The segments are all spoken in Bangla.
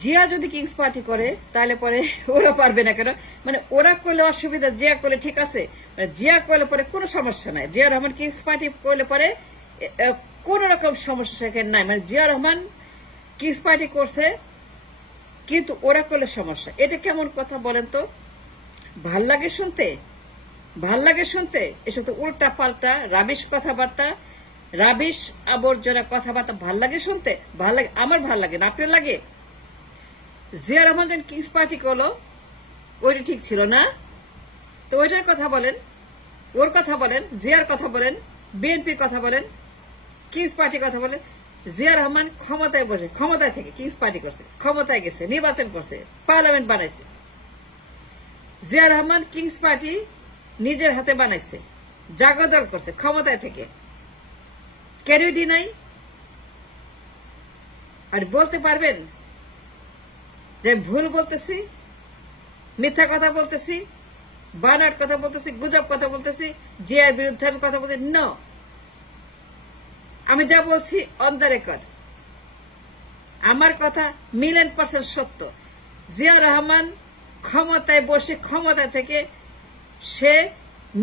জিয়া যদি কিংস পার্টি করে তাহলে পরে ওরা পারবে না কেন? মানে ওরা করলে অসুবিধা, জিয়া করলে ঠিক আছে, মানে জিয়া করলে পরে কোনো সমস্যা নাই। জিয়া রহমান কিংস পার্টি করলে পরে কোন রকম সমস্যা সেখানে নাই। মানে জিয়া রহমান কিংস পার্টি করছে কিন্তু ওরা করলে সমস্যা। এটা কেমন কথা বলেন তো? ভাল লাগে শুনতে? ভাল লাগে শুনতে? এসব তো উল্টা পাল্টা রাবিশ কথাবার্তা, রাবিশ আবর্জনা কথাবার্তা ভাল লাগে শুনতে? ভাল লাগে? আমার ভাল লাগে না, আপনার লাগে? জিয়া রহমান যখন কিংস পার্টি করলো ওইটা ঠিক ছিল না? তো ওইটার কথা বলেন, ওর কথা বলেন, জিয়ার কথা বলেন, বিএনপির কথা বলেন, কিংস পার্টির কথা বলেন। জিয়া রহমান ক্ষমতায় বসে, ক্ষমতায় থেকে কিংস পার্টি করছে, ক্ষমতায় গেছে, নির্বাচন করছে, পার্লামেন্ট বানাইছে। জিয়া রহমান কিংস পার্টি নিজের হাতে বানাইছে, জাগদল করছে ক্ষমতায় থেকে। ক্যারিডি নাই? আর বলতে পারবেন যে ভুল বলতেছি, মিথ্যা কথা বলতেছি, বানার কথা বলতেছি, গুজব কথা বলতেছি, জিয়ার বিরুদ্ধে আমি কথা বলছি? ন, আমি যা বলছি অন দ্য রেকর্ড, আমার কথা 1,000,000% সত্য। জিয়া রহমান ক্ষমতায় বসে, ক্ষমতা থেকে সে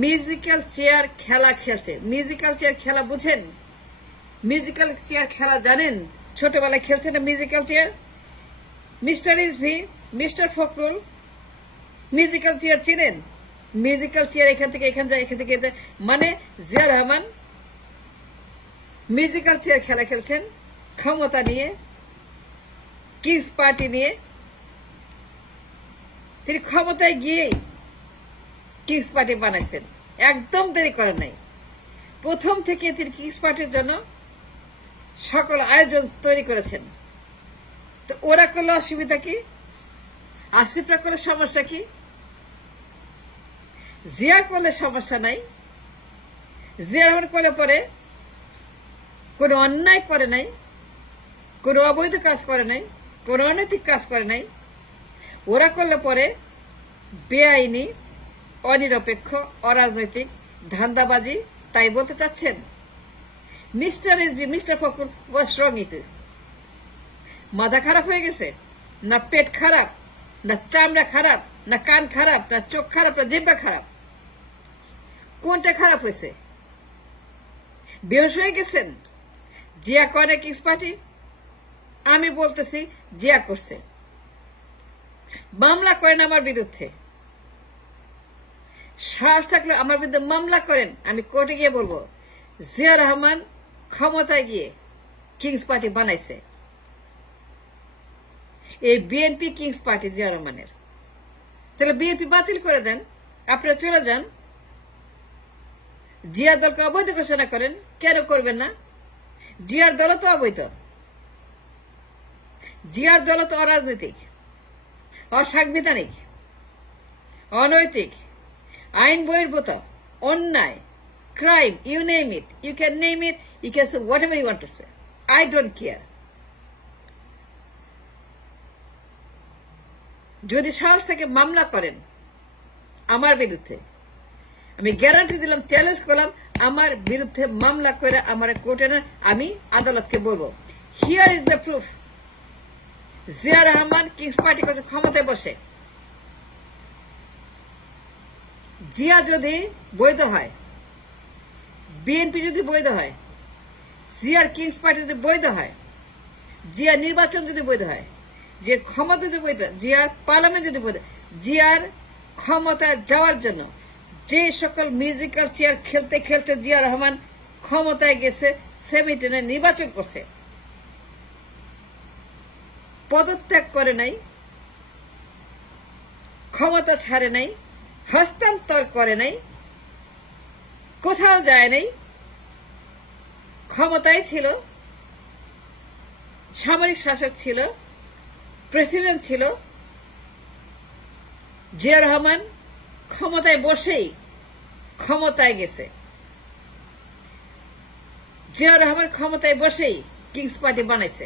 মিউজিক্যাল চেয়ার খেলা খেলছে। মিউজিক্যাল চেয়ার খেলা বুঝেন? মিউজিক্যাল চেয়ার খেলা জানেন? ছোটবেলায় খেলছে না মিউজিক্যাল চেয়ার? মিস্টার ইসভি, মিস্টার ফখরুল মিউজিক্যাল চেয়ার চিনেন? মিউজিক্যাল চেয়ার এখান থেকে এখান যায়, এখান থেকে মানে জিয়া রহমান মিউজিক্যাল চেয়ার খেলা খেলছেন ক্ষমতা নিয়ে, কিংস পার্টি নিয়ে। তিনি ক্ষমতায় গিয়ে কিংস পার্টি বানাইছেন, একদম দেরি করেন নাই। প্রথম থেকে তিনি কিংস পার্টির জন্য সকল আয়োজন তৈরি করেছেন। তো ওরা করলে অসুবিধা কি? আসিফরা করলে সমস্যা কি? জিয়া করলে সমস্যা নাই। জিয়া রহমান করলে পরে কোনো অন্যায় করে নাই, কোনো অবৈধ কাজ করে নাই, কোনো অনৈতিক কাজ করে নাই। ওরা করলে পরে বেআইনি, অনিরপেক্ষ, অরাজনৈতিক, ধান্দাবাজি, তাই বলতে চাচ্ছেন? Mister SB, mister Fakhrul, what's wrong with you? মাথা খারাপ হয়ে গেছে? না পেট খারাপ, না চামড়া খারাপ, না কান খারাপ, না চোখ খারাপ, না জিহ্বা খারাপ? কোনটা খারাপ হয়েছে? বেহুশ হয়ে গেছেন? জিয়া করে কিংস পার্টি? আমি বলতেছি জিয়া করছে। মামলা করেন আমার বিরুদ্ধে, সাহস থাকলে আমার বিরুদ্ধে মামলা করেন, আমি কোর্টে গিয়ে বলবো জিয়া রহমান ক্ষমতায় গিয়ে কিংস পার্টি বানাইছে। এই বিএনপি কিংস পার্টি জিয়া রহমানের। তাহলে বিএনপি বাতিল করে দেন, আপনারা চলে যান, জিয়া দলকে অবৈধ ঘোষণা করেন। কেন করবেন না? জিয়ার দল তো অবৈধ, জিয়ার দল তো অরাজনৈতিক, অসাংবিধানিক, অনৈতিক, আইন বহির্ভূত, অন্যায়, crime, you name it, you can name it, you can say whatever you want to say. I don't care. যদি সাহস থেকে মামলা করেন আমার বিরুদ্ধে, আমি গ্যারান্টি দিলাম, চ্যালেঞ্জ করলাম, আমার বিরুদ্ধে মামলা করে আমার কোর্টে না, আমি আদালতকে বলবো here is the proof. Zia Rahman king's party করছে ক্ষমতায় বসে। জিয়া যদি বৈধ হয়, বিএনপি যদি বৈধ হয়, জিয়ার কিংস পার্টি যদি বৈধ হয়, জিয়ার নির্বাচন যদি বৈধ হয়, জিয়ার ক্ষমতা যদি বৈধ, জিয়ার পার্লামেন্ট যদি বৈধ, জিয়ার ক্ষমতায় যাওয়ার জন্য যে সকল মিউজিক্যাল চেয়ার খেলতে খেলতে জিয়া রহমান ক্ষমতায় গেছে, 17 নির্বাচন করছে, পদত্যাগ করে নাই, ক্ষমতা ছাড়ে নাই, হস্তান্তর করে নাই, কোথাও যায় নাই, ক্ষমতায় ছিল, সামরিক শাসক ছিল, প্রেসিডেন্ট ছিল। জিয়া রহমান ক্ষমতায় বসেই ক্ষমতায় গেছে। জিয়া রহমান ক্ষমতায় বসেই কিংস পার্টি বানাইছে।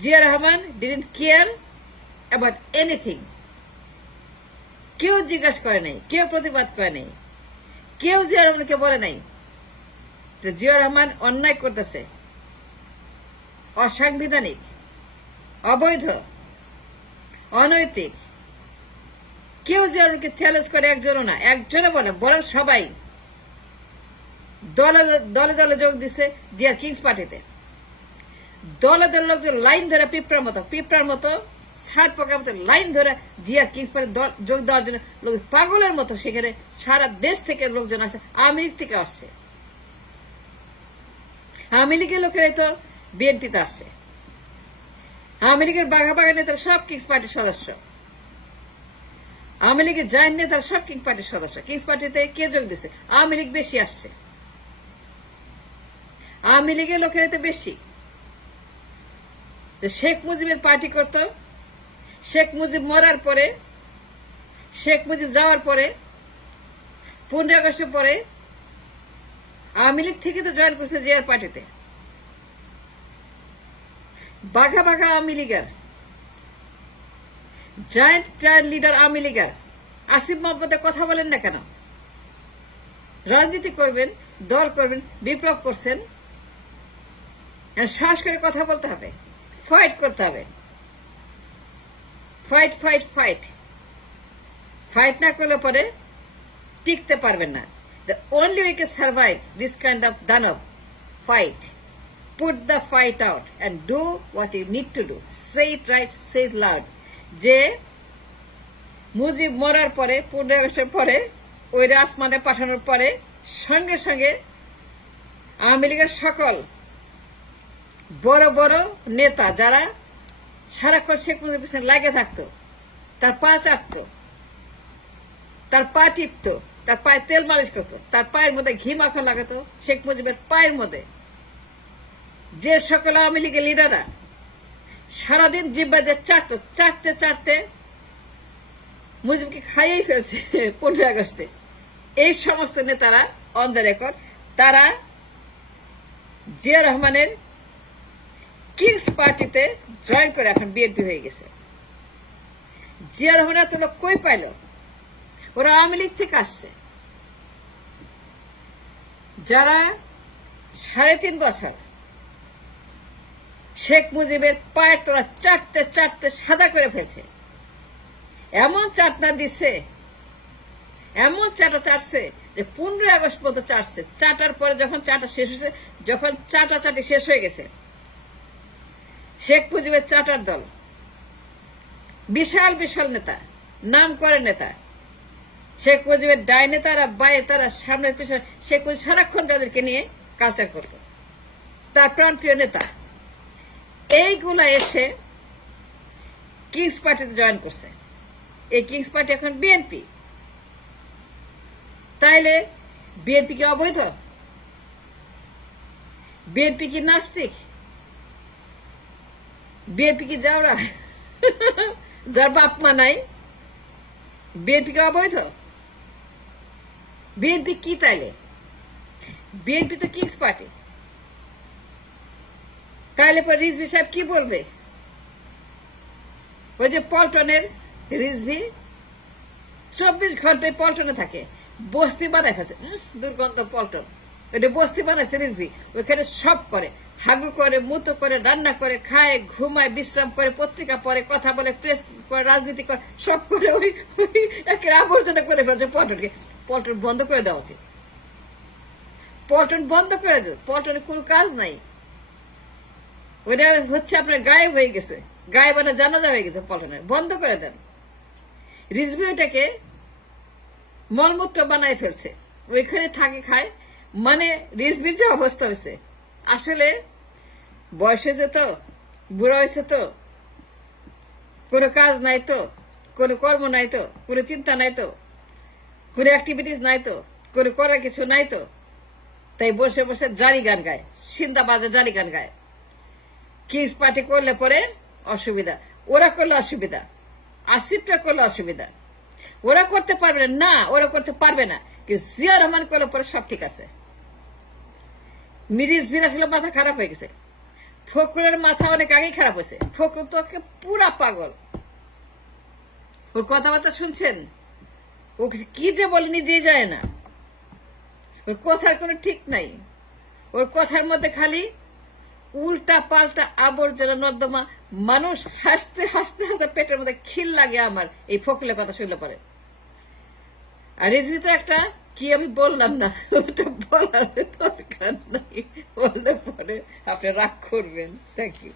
Zia Rahman didn't care about anything. কেউ জিজ্ঞাসা করে নাই, কেউ প্রতিবাদ করে নাই, কেউ জিয়া রহমানকে বলে নাই জিয়া রহমান অন্যায় করতেছে, অসাংবিধানিক, অবৈধ, অনৈতিক। কেউ যে আমাকে চ্যালেঞ্জ করে একজনও না, একজনে বলে, বরং সবাই দলে দলে দলে যোগ দিচ্ছে জিয়ার কিংস পার্টিতে। দলে দলে লোকজন লাইন ধরে পিঁপড়ার মতো ছাড় পোকার মতো লাইন ধরে জিয়ার কিংস পার্টি যোগ দেওয়ার জন্য লোক পাগলের মতো সেখানে সারা দেশ থেকে লোকজন আসে, আওয়ামী লীগ থেকে আসছে। আওয়ামী লীগের লোকেরাই তো বিএনপিতে আসছে। আওয়ামী লীগের বাঘা নেতারা সব কিংস পার্টির সদস্য, আওয়ামী লীগের জয়েন্ট নেতারা সব কিংস পার্টির সদস্য। কিংস পার্টিতে কে যোগ দিচ্ছে? আওয়ামী লীগ বেশি আসছে, আওয়ামী লীগের লোকেরা তো বেশি। শেখ মুজিবের পার্টি করত, শেখ মুজিব মরার পরে, শেখ মুজিব যাওয়ার পরে 15 আগস্টের পরে আওয়ামী লীগ থেকে তো জয়েন করছে জিয়ার পার্টিতে। বাঘা আওয়ামী লীগের জয়েন্ট লিডার আওয়ামী লীগের আসিফ মোহাম্মদের কথা বলেন না কেন? রাজনীতি করবেন, দল করবেন, বিপ্লব করছেন, সাহস করে কথা বলতে হবে, ফাইট করতে হবে। ফাইট ফাইট ফাইট ফাইট না করলে পরে টিকতে পারবেন না। The only way to survive this kind of দানব fight, put the fight out and do what you need to do. Say it right, say it loud. যে মুজিব মরার পরে 15 আগস্টের পরে ওই আসমানে পাঠানোর পরে সঙ্গে সঙ্গে আওয়ামী লীগের সকল বড় বড় নেতা যারা সারাক্ষণ শেখ মুজিবের পিছনে লাগে থাকতো, তার পা চাটতো, তার পা টিপতো, তার পায়ে তেল মালিশ করতো, তার পায়ের মধ্যে ঘি মাখা লাগাতো শেখ মুজিবের পায়ের মধ্যে, যে সকল আওয়ামী লীগের লিডাররা সারাদিন জিব্বা দিয়ে চাটতো, চাটতে চাটতে মুজিবকে খাইয়েই ফেলছে 15 আগস্টে। এই সমস্ত নেতারা অন দ্য রেকর্ড, তারা জিয়া রহমানের কিংস পার্টিতে জয়েন করে এখন বিএনপি হয়ে গেছে। জিয়া রহমান এত লোক কই পাইল? ওরা আওয়ামী লীগ থেকে আসছে, যারা 3.5 বছর শেখ মুজিবের পায়ের তোরা চাটতে চাটতে সাদা করে ফেলছে। এমন চাটনা দিচ্ছে, এমন চাটা চাটছে যে 15 আগস্ট পর্যন্ত চাটছে। চাটার পরে যখন চাটা শেষ হয়েছে, যখন চাটাচাটি শেষ হয়ে গেছে, শেখ মুজিবের চাটার দল, বিশাল বিশাল নেতা, নাম করে নেতা, শেখ মুজিবের ডাই নেতারা বায়ে তারা সামনে পিছনে, শেখ মুজিব সারাক্ষণ তাদেরকে নিয়ে কালচার করত, তার প্রাণপ্রিয় নেতা। এইগুলা এসে কিংস পার্টিতে জয়েন করছে। এই কিংস পার্টি এখন বিএনপি। তাইলে বিএনপি কি অবৈধ? বিএনপি কি নাস্তিক? বিএনপি কি যাওরা যার বাপ মা নাই? বিএনপি কি অবৈধ? বিএনপি কি তাইলে? বিএনপি তো কিংস পার্টি। তাইলে পর রিজভি সাহেব কি বলবে? ওই যে পল্টনের রিজভি 24 ঘন্টায় পল্টনে থাকে, বস্তি বানায় খাচ্ছে, দুর্গন্ধ পল্টন। ওইটা বস্তি বানাইছে রিজভি, ওইখানে সব করে, হাগু করে, মুতো করে, রান্না করে, খায়, ঘুমায়, বিশ্রাম করে, পত্রিকা পড়ে, কথা বলে, প্রেস করে, রাজনীতি করে, সব করে ওই একের আবর্জনা করে ফেলছে পল্টনকে। পল্টন বন্ধ করে দেওয়া উচিত, পল্টন বন্ধ করে দেয়। পল্টনে কোনো কাজ নাই, ওইটা হচ্ছে আপনার গায়েব হয়ে গেছে, গায়েবানা জানাজা হয়ে গেছে পল্টনের। বন্ধ করে দেন। রিজভি ওইটাকে মলমূত্র বানায় ফেলছে, ওইখানে থাকে খায়। মানে রিজভির যে অবস্থা হয়েছে, আসলে বয়স হয়েছে তো, বুড়া হয়েছে তো, কোনো কাজ নাই তো, কোনো কর্ম নাই তো, কোনো চিন্তা নাই তো, কোনো অ্যাক্টিভিটিস নাই তো, কোনো করার কিছু নাই তো, তাই বসে বসে জারি গান গায়, সিন্দা বাজে জারি গান গায়। কিংস পার্টি করলে পরে অসুবিধা, ওরা করলে অসুবিধা, আসিফটা করলে অসুবিধা। ওরা করতে পারবে না, ওরা করতে পারবে না, কিন্তু জিয়া রহমান করলে পরে সব ঠিক আছে। মিরিজ আসলে মাথা খারাপ হয়ে গেছে, ফখরুলের মাথা অনেক আগেই খারাপ হয়েছে। ফখরুল তো পুরা পাগল, ওর কথাবার্তা শুনছেন, ও কি যে বলে নিজেই যায় না, ওর কথার কোনো ঠিক নাই। ওর কথার মধ্যে খালি উল্টা পাল্টা আবর্জনা নর্দমা, মানুষ হাসতে হাসতে হাসতে পেটের মধ্যে খিল লাগে আমার এই ফকিলের কথা শুনলে পরে। আর রিজভি তো একটা কি আমি বললাম না, ওটা বলার দরকার নাই, বললে পরে আপনি রাগ করবেন। Thank you.